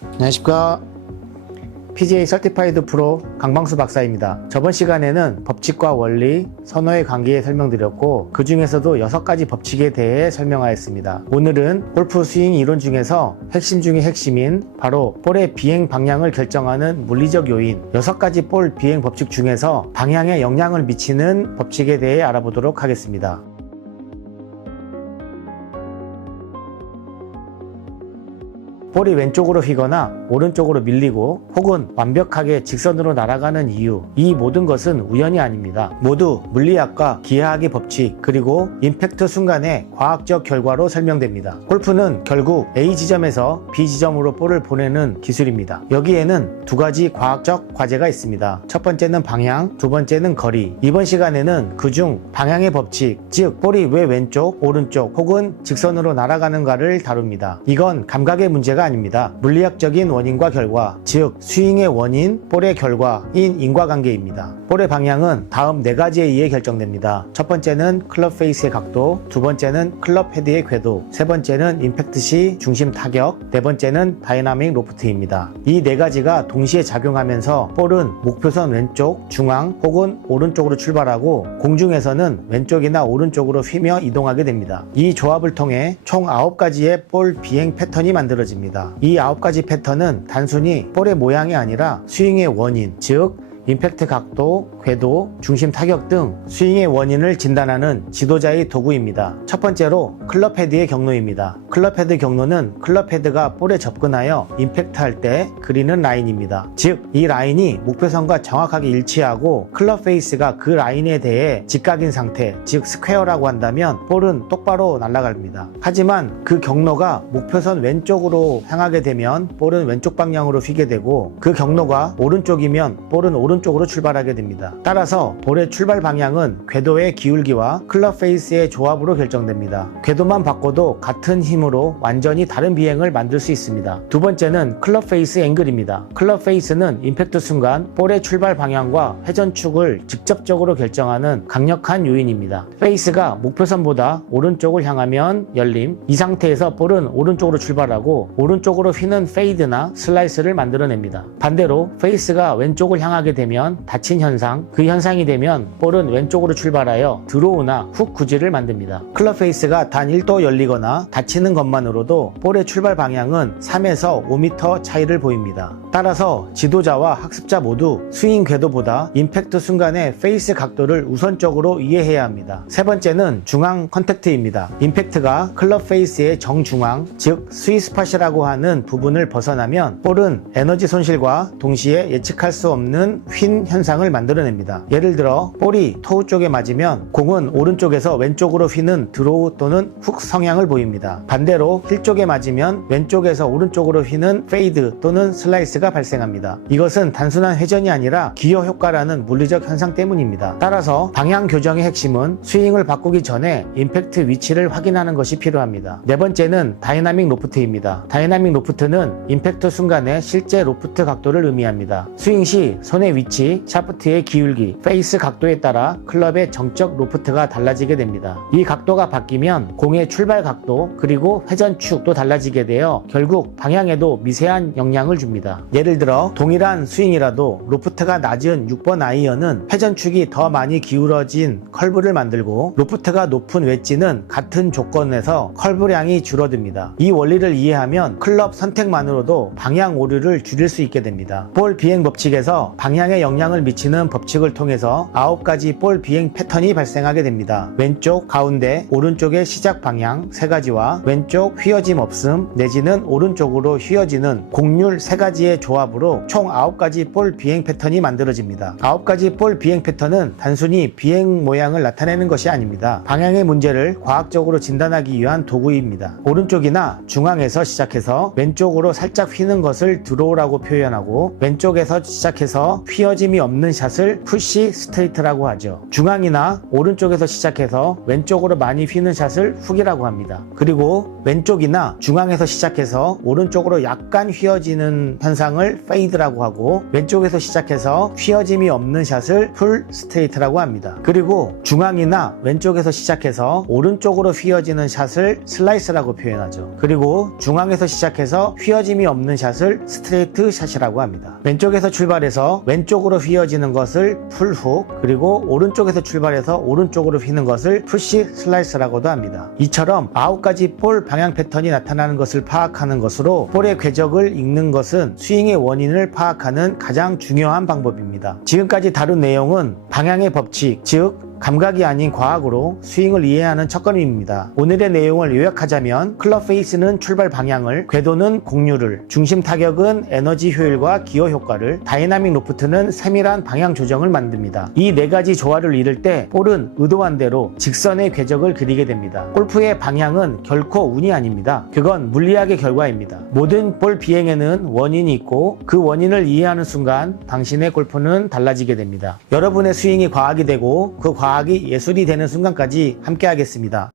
안녕하십니까. PGA 서티파이드 프로 강방수 박사입니다. 저번 시간에는 법칙과 원리, 선호의 관계에 설명드렸고 그 중에서도 6가지 법칙에 대해 설명하였습니다. 오늘은 골프 스윙 이론 중에서 핵심 중의 핵심인 바로 볼의 비행 방향을 결정하는 물리적 요인 6가지 볼 비행 법칙 중에서 방향에 영향을 미치는 법칙에 대해 알아보도록 하겠습니다. 볼이 왼쪽으로 휘거나 오른쪽으로 밀리고 혹은 완벽하게 직선으로 날아가는 이유, 이 모든 것은 우연이 아닙니다. 모두 물리학과 기하학의 법칙 그리고 임팩트 순간의 과학적 결과로 설명됩니다. 골프는 결국 A 지점에서 B 지점으로 볼을 보내는 기술입니다. 여기에는 2가지 과학적 과제가 있습니다. 첫 번째는 방향, 두 번째는 거리. 이번 시간에는 그중 방향의 법칙, 즉 볼이 왜 왼쪽, 오른쪽 혹은 직선으로 날아가는가를 다룹니다. 이건 감각의 문제가 아닙니다. 물리학적인 원인과 결과, 즉 스윙의 원인, 볼의 결과인 인과관계입니다. 볼의 방향은 다음 4가지에 의해 결정됩니다. 첫 번째는 클럽 페이스의 각도, 두 번째는 클럽 헤드의 궤도, 세 번째는 임팩트 시 중심 타격, 네 번째는 다이나믹 로프트입니다. 이 4가지가 동시에 작용하면서 볼은 목표선 왼쪽, 중앙 혹은 오른쪽으로 출발하고 공중에서는 왼쪽이나 오른쪽으로 휘며 이동하게 됩니다. 이 조합을 통해 총 9가지의 볼 비행 패턴이 만들어집니다. 이 9가지 패턴은 단순히 볼의 모양이 아니라 스윙의 원인, 즉 임팩트 각도, 궤도, 중심 타격 등 스윙의 원인을 진단하는 지도자의 도구입니다. 첫 번째로 클럽 헤드의 경로입니다. 클럽 헤드 경로는 클럽 헤드가 볼에 접근하여 임팩트할 때 그리는 라인입니다. 즉, 이 라인이 목표선과 정확하게 일치하고 클럽 페이스가 그 라인에 대해 직각인 상태, 즉 스퀘어라고 한다면 볼은 똑바로 날아갑니다. 하지만 그 경로가 목표선 왼쪽으로 향하게 되면 볼은 왼쪽 방향으로 휘게 되고 그 경로가 오른쪽이면 볼은 오른쪽으로 출발하게 됩니다. 따라서 볼의 출발 방향은 궤도의 기울기와 클럽 페이스의 조합으로 결정됩니다. 궤도만 바꿔도 같은 힘으로 완전히 다른 비행을 만들 수 있습니다. 두 번째는 클럽 페이스 앵글입니다. 클럽 페이스는 임팩트 순간 볼의 출발 방향과 회전축을 직접적으로 결정하는 강력한 요인입니다. 페이스가 목표선보다 오른쪽을 향하면 열림, 이 상태에서 볼은 오른쪽으로 출발하고 오른쪽으로 휘는 페이드나 슬라이스를 만들어냅니다. 반대로 페이스가 왼쪽을 향하게 되면 닫힌 현상, 그 현상이 되면 볼은 왼쪽으로 출발하여 드로우나 훅 구질을 만듭니다. 클럽 페이스가 단 1도 열리거나 닫히는 것만으로도 볼의 출발 방향은 3에서 5m 차이를 보입니다. 따라서 지도자와 학습자 모두 스윙 궤도보다 임팩트 순간의 페이스 각도를 우선적으로 이해해야 합니다. 세 번째는 중앙 컨택트입니다. 임팩트가 클럽 페이스의 정중앙, 즉 스윗스팟이라고 하는 부분을 벗어나면 볼은 에너지 손실과 동시에 예측할 수 없는 휜 현상을 만들어냅니다. 예를 들어 볼이 토우 쪽에 맞으면 공은 오른쪽에서 왼쪽으로 휘는 드로우 또는 훅 성향을 보입니다. 반대로 힐 쪽에 맞으면 왼쪽에서 오른쪽으로 휘는 페이드 또는 슬라이스가 발생합니다. 이것은 단순한 회전이 아니라 기여 효과라는 물리적 현상 때문입니다. 따라서 방향 교정의 핵심은 스윙을 바꾸기 전에 임팩트 위치를 확인하는 것이 필요합니다. 네 번째는 다이나믹 로프트입니다. 다이나믹 로프트는 임팩트 순간의 실제 로프트 각도를 의미합니다. 스윙 시 손의 위치, 샤프트의 기울기, 페이스 각도에 따라 클럽의 정적 로프트가 달라지게 됩니다. 이 각도가 바뀌면 공의 출발 각도 그리고 회전축도 달라지게 되어 결국 방향에도 미세한 영향을 줍니다. 예를 들어 동일한 스윙이라도 로프트가 낮은 6번 아이언은 회전축이 더 많이 기울어진 컬브를 만들고 로프트가 높은 웨지는 같은 조건에서 컬브량이 줄어듭니다. 이 원리를 이해하면 클럽 선택만으로도 방향 오류를 줄일 수 있게 됩니다. 볼 비행 법칙에서 방향에 영향을 미치는 법칙을 통해서 9가지 볼 비행 패턴이 발생하게 됩니다. 왼쪽, 가운데, 오른쪽의 시작 방향 3가지와 왼쪽 휘어짐 없음 내지는 오른쪽으로 휘어지는 곡률 3가지의 조합으로 총 9가지 볼 비행 패턴이 만들어집니다. 9가지 볼 비행 패턴은 단순히 비행 모양을 나타내는 것이 아닙니다. 방향의 문제를 과학적으로 진단하기 위한 도구입니다. 오른쪽이나 중앙에서 시작해서 왼쪽으로 살짝 휘는 것을 드로우라고 표현하고 왼쪽에서 시작해서 휘어짐이 없는 샷을 푸시 스트레이트라고 하죠. 중앙이나 오른쪽에서 시작해서 왼쪽으로 많이 휘는 샷을 훅이라고 합니다. 그리고 왼쪽이나 중앙에서 시작해서 오른쪽으로 약간 휘어지는 현상을 페이드라고 하고, 왼쪽에서 시작해서 휘어짐이 없는 샷을 풀 스트레이트라고 합니다. 그리고 중앙이나 왼쪽에서 시작해서 오른쪽으로 휘어지는 샷을 슬라이스라고 표현하죠. 그리고 중앙에서 시작해서 휘어짐이 없는 샷을 스트레이트 샷이라고 합니다. 왼쪽에서 출발해서 왼쪽으로 휘어지는 것을 풀훅, 그리고 오른쪽에서 출발해서 오른쪽으로 휘는 것을 푸시 슬라이스라고도 합니다. 이처럼 9가지 볼 방향 패턴이 나타나는 것을 파악하는 것으로 볼의 궤적을 읽는 것은 스윙의 원인을 파악하는 가장 중요한 방법입니다. 지금까지 다룬 내용은 방향의 법칙, 즉 감각이 아닌 과학으로 스윙을 이해하는 첫걸음입니다. 오늘의 내용을 요약하자면 클럽 페이스는 출발 방향을, 궤도는 곡률을, 중심 타격은 에너지 효율과 기어 효과를, 다이나믹 로프트는 세밀한 방향 조정을 만듭니다. 이 4가지 조화를 이룰 때 볼은 의도한 대로 직선의 궤적을 그리게 됩니다. 골프의 방향은 결코 운이 아닙니다. 그건 물리학의 결과입니다. 모든 볼 비행에는 원인이 있고 그 원인을 이해하는 순간 당신의 골프는 달라지게 됩니다. 여러분의 스윙이 과학이 되고 그 과학이 예술이 되는 순간까지 함께 하겠습니다.